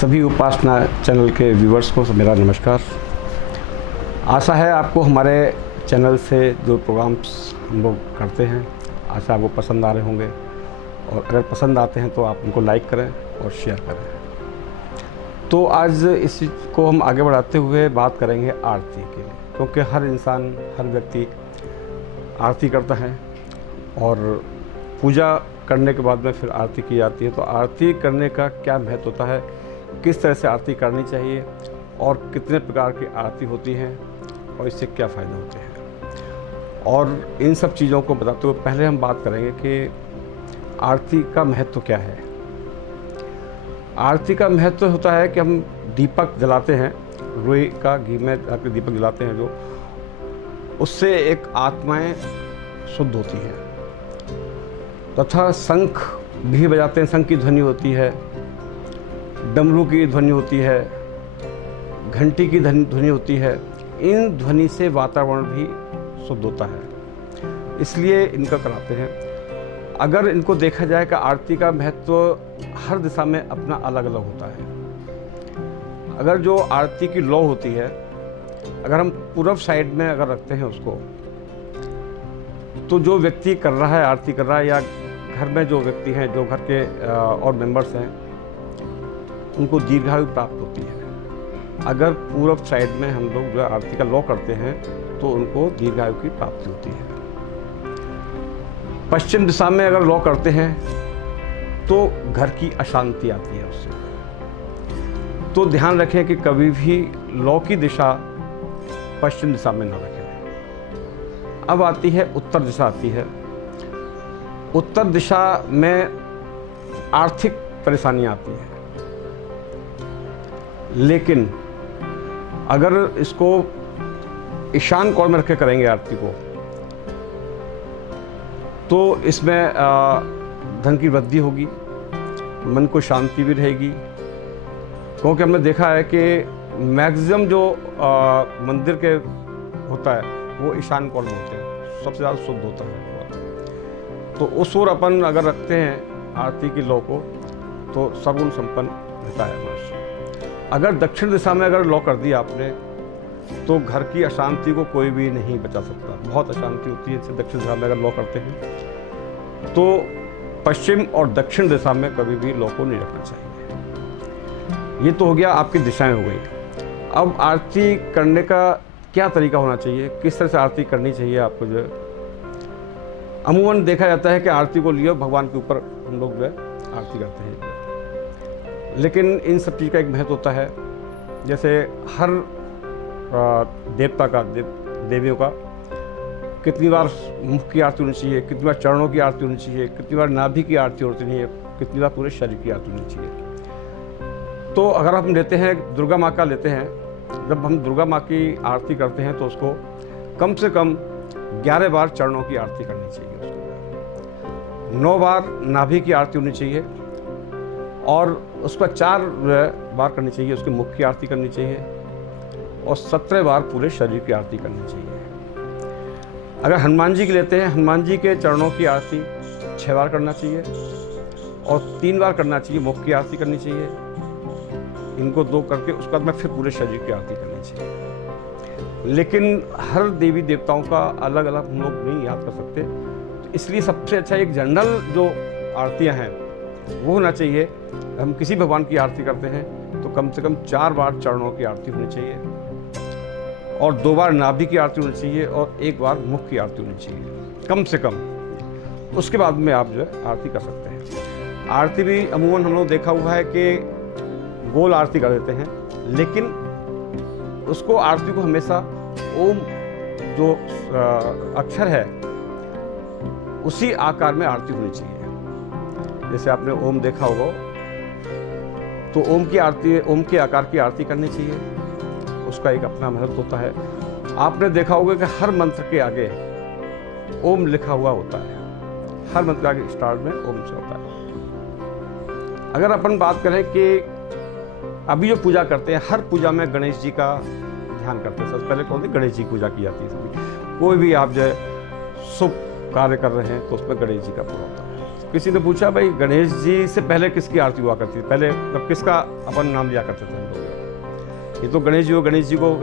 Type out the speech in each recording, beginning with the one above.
सभी उपासना चैनल के व्यूवर्स को मेरा नमस्कार। आशा है आपको हमारे चैनल से जो प्रोग्राम्स हम लोग करते हैं आशा आपको पसंद आ रहे होंगे, और अगर पसंद आते हैं तो आप उनको लाइक करें और शेयर करें। तो आज इस को हम आगे बढ़ाते हुए बात करेंगे आरती के लिए, क्योंकि हर इंसान हर व्यक्ति आरती करता है और पूजा करने के बाद में फिर आरती की जाती है। तो आरती करने का क्या महत्व होता है, किस तरह से आरती करनी चाहिए और कितने प्रकार की आरती होती हैं और इससे क्या फ़ायदे होते हैं, और इन सब चीज़ों को बताते हुए पहले हम बात करेंगे कि आरती का महत्व क्या है। आरती का महत्व होता है कि हम दीपक जलाते हैं, रुई का घी में आकर दीपक जलाते हैं, जो उससे एक आत्माएं शुद्ध होती हैं। तथा शंख भी बजाते हैं, शंख की ध्वनि होती है, डमरू की ध्वनि होती है, घंटी की ध्वनि होती है। इन ध्वनि से वातावरण भी शुद्ध होता है, इसलिए इनका कराते हैं। अगर इनको देखा जाए कि आरती का महत्व हर दिशा में अपना अलग अलग होता है। अगर जो आरती की लौ होती है, अगर हम पूरब साइड में अगर रखते हैं उसको, तो जो व्यक्ति कर रहा है, आरती कर रहा है, या घर में जो व्यक्ति हैं, जो घर के और मेंबर्स हैं, उनको दीर्घायु प्राप्त होती है। अगर पूरब साइड में हम लोग जो आरती का लौ करते हैं तो उनको दीर्घायु की प्राप्ति होती है। पश्चिम दिशा में अगर लौ करते हैं तो घर की अशांति आती है उससे। तो ध्यान रखें कि कभी भी लौ की दिशा पश्चिम दिशा में न रखें। अब आती है उत्तर दिशा आती है। उत्तर दिशा में आर्थिक परेशानियां आती हैं, लेकिन अगर इसको ईशान कोण में रख के करेंगे आरती को, तो इसमें धन की वृद्धि होगी, मन को शांति भी रहेगी। क्योंकि हमने देखा है कि मैक्सिमम जो मंदिर के होता है वो ईशान कोण में होते हैं, सबसे ज़्यादा शुद्ध होता है। तो उस ओर अपन अगर रखते हैं आरती की लौ को तो सर्वगुण संपन्न रहता है मनुष्य। अगर दक्षिण दिशा में अगर लौ कर दिया आपने तो घर की अशांति को कोई भी नहीं बचा सकता, बहुत अशांति होती है। इससे दक्षिण दिशा में अगर लौ करते हैं तो पश्चिम और दक्षिण दिशा में कभी भी लौ को नहीं रखना चाहिए। ये तो हो गया, आपकी दिशाएं हो गई। अब आरती करने का क्या तरीका होना चाहिए, किस तरह से आरती करनी चाहिए आपको। जो है अमूमन देखा जाता है कि आरती को लियो भगवान के ऊपर हम लोग जो है आरती करते हैं, लेकिन इन सब चीज़ का एक महत्व होता है। जैसे हर देवता का देवियों का कितनी बार मुख की आरती होनी चाहिए, कितनी बार चरणों की आरती होनी चाहिए, कितनी बार नाभि की आरती होनी चाहिए, कितनी बार पूरे शरीर की आरती होनी चाहिए। तो अगर हम लेते हैं दुर्गा माँ का लेते हैं, जब हम दुर्गा माँ की आरती करते हैं तो उसको कम से कम 11 बार चरणों की आरती करनी चाहिए, उसको 9 बार नाभि की आरती होनी चाहिए, और उसका 4 बार करनी चाहिए उसके मुख की आरती करनी चाहिए, और 17 बार पूरे शरीर की आरती करनी चाहिए। अगर हनुमान जी की लेते हैं, हनुमान जी के चरणों की आरती 6 बार करना चाहिए, और 3 बार करना चाहिए मुख की आरती करनी चाहिए। इनको 2 करके उसके बाद में फिर पूरे शरीर की आरती करनी चाहिए। लेकिन हर देवी देवताओं का अलग अलग हम लोग नहीं याद कर सकते, तो इसलिए सबसे अच्छा एक जनरल जो आरतियाँ हैं वो होना चाहिए। हम किसी भगवान की आरती करते हैं तो कम से कम 4 बार चरणों की आरती होनी चाहिए, और 2 बार नाभि की आरती होनी चाहिए, और 1 बार मुख की आरती होनी चाहिए कम से कम। उसके बाद में आप जो है आरती कर सकते हैं। आरती भी अमूमन हम लोग देखा हुआ है कि गोल आरती कर देते हैं, लेकिन उसको आरती को हमेशा ओम जो अक्षर है उसी आकार में आरती होनी चाहिए। जैसे आपने ओम देखा होगा, तो ओम की आरती, ओम के आकार की आरती करनी चाहिए। उसका एक अपना महत्व होता है। आपने देखा होगा कि हर मंत्र के आगे ओम लिखा हुआ होता है, हर मंत्र के आगे स्टार्ट में ओम से होता है। अगर अपन बात करें कि अभी जो पूजा करते हैं, हर पूजा में गणेश जी का ध्यान करते हैं। सबसे पहले कौन सी गणेश जी की पूजा की जाती है सभी। कोई भी आप जो है शुभ कार्य कर रहे हैं तो उसमें गणेश जी का पूरा होता है। किसी ने पूछा भाई गणेश जी से पहले किसकी आरती हुआ करती थी, पहले मतलब किसका अपन नाम लिया करते थे हम लोग। ये तो गणेश जी को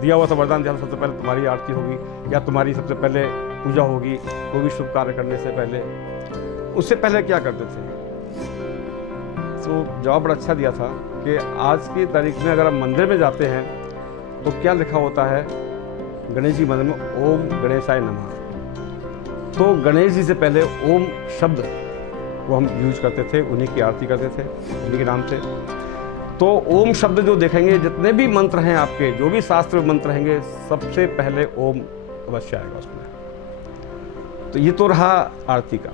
दिया हुआ था, वरदान दिया था सबसे पहले तुम्हारी आरती होगी या तुम्हारी सबसे पहले पूजा होगी कोई भी शुभ कार्य करने से पहले। उससे पहले क्या करते थे? तो जवाब बड़ा अच्छा दिया था कि आज की तारीख में अगर आप मंदिर में जाते हैं तो क्या लिखा होता है गणेश जी मंदिर में, ओम गणेशाय नमः। तो गणेश जी से पहले ओम शब्द को हम यूज करते थे, उन्हीं की आरती करते थे, उन्हीं के नाम से। तो ओम शब्द जो देखेंगे, जितने भी मंत्र हैं आपके, जो भी शास्त्र मंत्र रहेंगे, सबसे पहले ओम अवश्य आएगा उसमें। तो ये तो रहा आरती का।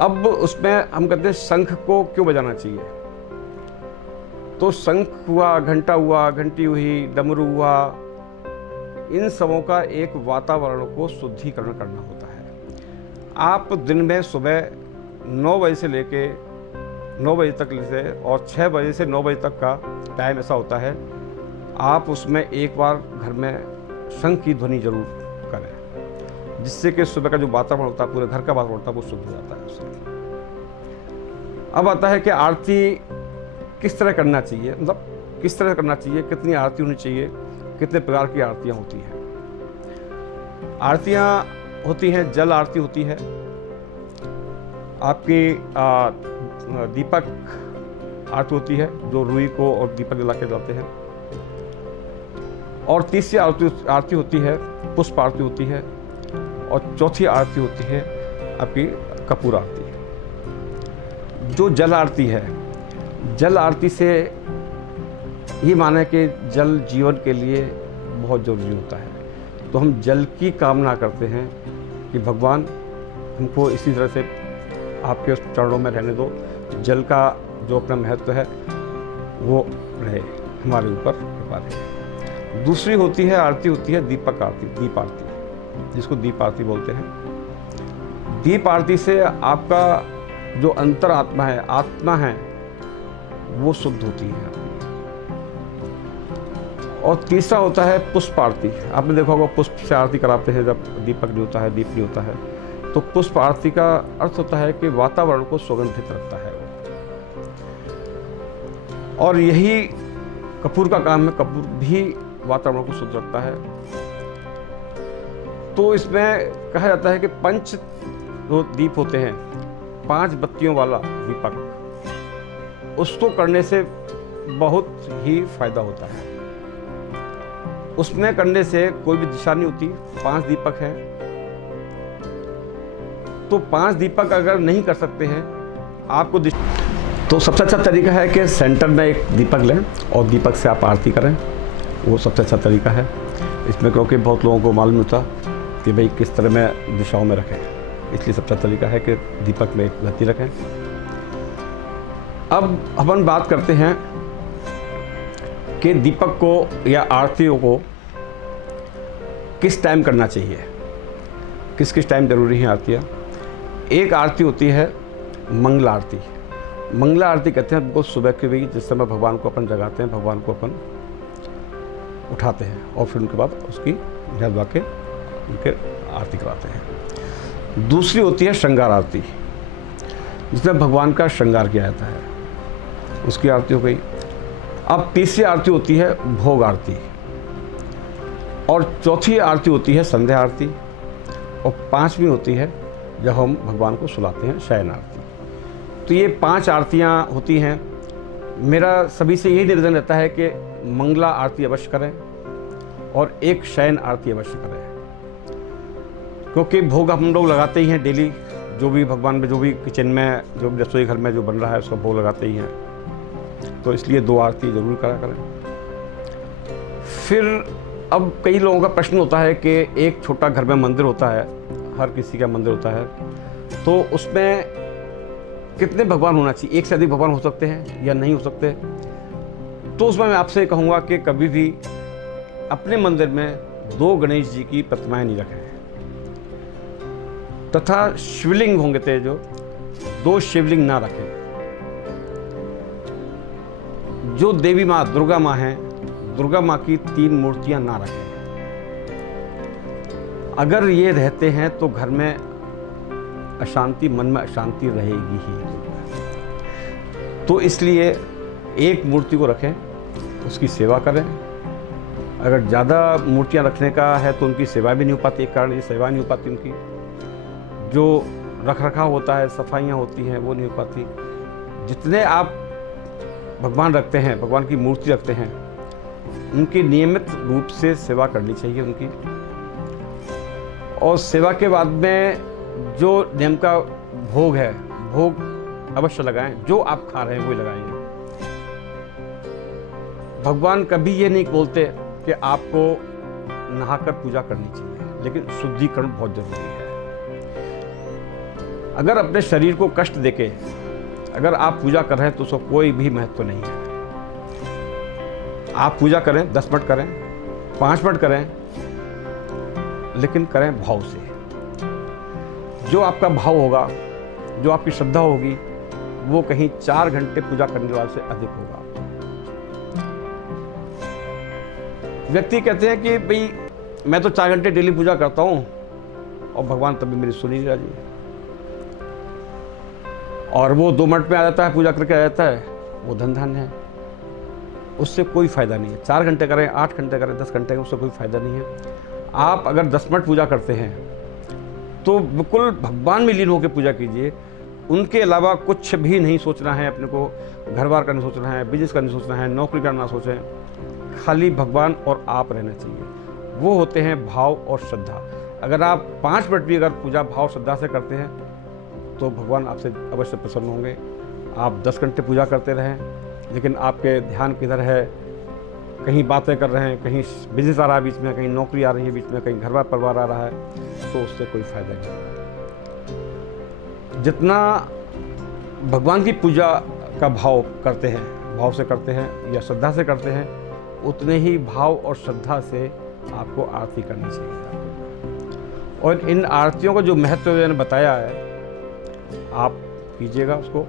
अब उसमें हम कहते हैं शंख को क्यों बजाना चाहिए। तो शंख हुआ, घंटा हुआ, घंटी हुई, डमरू हुआ, इन सबों का एक वातावरण को शुद्धिकरण करना होता है। आप दिन में सुबह 9 बजे से लेके 9 बजे तक से और 6 बजे से 9 बजे तक का टाइम ऐसा होता है, आप उसमें एक बार घर में शंख की ध्वनि जरूर करें, जिससे कि सुबह का जो वातावरण होता है, पूरे घर का वातावरण होता है, वो शुद्ध हो जाता है उससे। अब आता है कि आरती किस तरह करना चाहिए, मतलब किस तरह करना चाहिए, कितनी आरती होनी चाहिए, कितने प्रकार की आरतियाँ होती हैं। आरतियाँ होती हैं, जल आरती होती है, आपकी दीपक आरती होती है, जो रुई को और दीपक जला के जलाते हैं। और तीसरी आरती होती है, पुष्प आरती होती है। और चौथी आरती होती है आपकी कपूर आरती। जो जल आरती है, जल आरती से ये माना है कि जल जीवन के लिए बहुत ज़रूरी होता है। तो हम जल की कामना करते हैं कि भगवान हमको इसी तरह से आपके चरणों में रहने दो, जल का जो अपना महत्व है वो रहे हमारे ऊपर कृपा रहे। दूसरी होती है आरती होती है दीपक आरती, दीप आरती, जिसको दीप आरती बोलते हैं। दीप आरती से आपका जो अंतर आत्मा है वो शुद्ध होती है। और तीसरा होता है पुष्प आरती। आपने देखा होगा पुष्प से आरती कराते हैं जब दीपक नहीं होता है, दीप नहीं होता है। तो पुष्प आरती का अर्थ होता है कि वातावरण को सुगंधित रखता है। और यही कपूर का काम है, कपूर भी वातावरण को शुद्ध रखता है। तो इसमें कहा जाता है कि पंच जो दीप होते हैं, 5 बत्तियों वाला दीपक, उसको करने से बहुत ही फायदा होता है। उसमें करने से कोई भी दिशा नहीं होती। 5 दीपक हैं, तो 5 दीपक अगर नहीं कर सकते हैं आपको तो सबसे अच्छा तरीका है कि सेंटर में एक दीपक लें और दीपक से आप आरती करें, वो सबसे अच्छा तरीका है इसमें। क्योंकि बहुत लोगों को मालूम होता कि भाई किस तरह में दिशाओं में रखें, इसलिए सबसे अच्छा तरीका है कि दीपक में एक बत्ती रखें। अब अपन बात करते हैं कि दीपक को या आरतियों को किस टाइम करना चाहिए, किस किस टाइम ज़रूरी है आरतियाँ। एक आरती होती है मंगला आरती। मंगला आरती कहते हैं हमको सुबह के भी, जिस समय भगवान को अपन जगाते हैं, भगवान को अपन उठाते हैं और फिर उनके बाद उसकी ध्यान के उनके आरती कराते हैं। दूसरी होती है श्रृंगार आरती, जिसमें भगवान का श्रृंगार किया जाता है, उसकी आरती हो गई। अब तीसरी आरती होती है भोग आरती, और चौथी आरती होती है संध्या आरती, और 5वीं होती है जब हम भगवान को सुलाते हैं, शयन आरती। तो ये 5 आरतियाँ होती हैं। मेरा सभी से यही निवेदन रहता है कि मंगला आरती अवश्य करें और एक शयन आरती अवश्य करें, क्योंकि भोग हम लोग लगाते ही हैं डेली। जो भी भगवान में, जो भी किचन में, जो भी रसोई घर में जो बन रहा है उसका भोग लगाते ही हैं, तो इसलिए 2 आरती जरूर करा करें। फिर अब कई लोगों का प्रश्न होता है कि एक छोटा घर में मंदिर होता है, हर किसी का मंदिर होता है, तो उसमें कितने भगवान होना चाहिए, एक से अधिक भगवान हो सकते हैं या नहीं हो सकते। तो उसमें मैं आपसे कहूँगा कि कभी भी अपने मंदिर में 2 गणेश जी की प्रतिमाएं नहीं रखें, तथा शिवलिंग होंगे थे जो 2 शिवलिंग ना रखें। जो देवी माँ दुर्गा माँ हैं, दुर्गा माँ की 3 मूर्तियां ना रखें। अगर ये रहते हैं तो घर में अशांति, मन में अशांति रहेगी ही। तो इसलिए एक मूर्ति को रखें, उसकी सेवा करें। अगर ज़्यादा मूर्तियाँ रखने का है तो उनकी सेवा भी नहीं हो पाती, एक कारण ये सेवा नहीं हो पाती उनकी। जो रख रखाव होता है, सफाइयाँ होती हैं, वो नहीं हो पाती। जितने आप भगवान रखते हैं, भगवान की मूर्ति रखते हैं, उनकी नियमित रूप से सेवा करनी चाहिए उनकी। और सेवा के बाद में जो नियम का भोग है, भोग अवश्य लगाएं। जो आप खा रहे हैं वही लगाएंगे। भगवान कभी ये नहीं बोलते कि आपको नहाकर पूजा करनी चाहिए, लेकिन शुद्धिकरण बहुत जरूरी है। अगर अपने शरीर को कष्ट देके अगर आप पूजा कर रहे हैं तो उसका कोई भी महत्व नहीं है। आप पूजा करें, 10 मिनट करें, 5 मिनट करें, लेकिन करें भाव से। जो आपका भाव होगा, जो आपकी श्रद्धा होगी, वो कहीं 4 घंटे पूजा करने वाले से अधिक होगा। व्यक्ति कहते हैं कि भाई मैं तो 4 घंटे डेली पूजा करता हूँ और भगवान तभी मेरी सुन नहीं रहा जी, और वो 2 मिनट में आ जाता है, पूजा करके आ जाता है, वो धन है। उससे कोई फ़ायदा नहीं है। 4 घंटे करें, 8 घंटे करें, 10 घंटे करें, उससे कोई फ़ायदा नहीं है। आप अगर 10 मिनट पूजा करते हैं तो बिल्कुल भगवान में लीन होकर पूजा कीजिए। उनके अलावा कुछ भी नहीं सोचना है अपने को। घर बार का नहीं सोचना है, बिजनेस का नहीं सोचना है, नौकरी करना सोचें। खाली भगवान और आप रहना चाहिए। वो होते हैं भाव और श्रद्धा। अगर आप 5 मिनट भी अगर पूजा भाव श्रद्धा से करते हैं तो भगवान आपसे अवश्य प्रसन्न होंगे। आप 10 घंटे पूजा करते रहें, लेकिन आपके ध्यान किधर है, कहीं बातें कर रहे हैं, कहीं बिजनेस आ रहा है बीच में, कहीं नौकरी आ रही है बीच में, कहीं घर बार परिवार आ रहा है, तो उससे कोई फायदा नहीं। जितना भगवान की पूजा का भाव करते हैं, भाव से करते हैं या श्रद्धा से करते हैं, उतने ही भाव और श्रद्धा से आपको आरती करनी चाहिए। और इन आरतियों का जो महत्व मैंने बताया है, आप कीजिएगा उसको।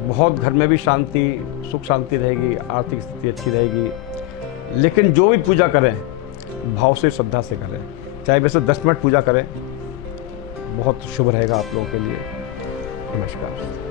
बहुत घर में भी शांति, सुख शांति रहेगी, आर्थिक स्थिति अच्छी रहेगी। लेकिन जो भी पूजा करें भाव से, श्रद्धा से करें। चाहे वैसे 10 मिनट पूजा करें, बहुत शुभ रहेगा आप लोगों के लिए। नमस्कार।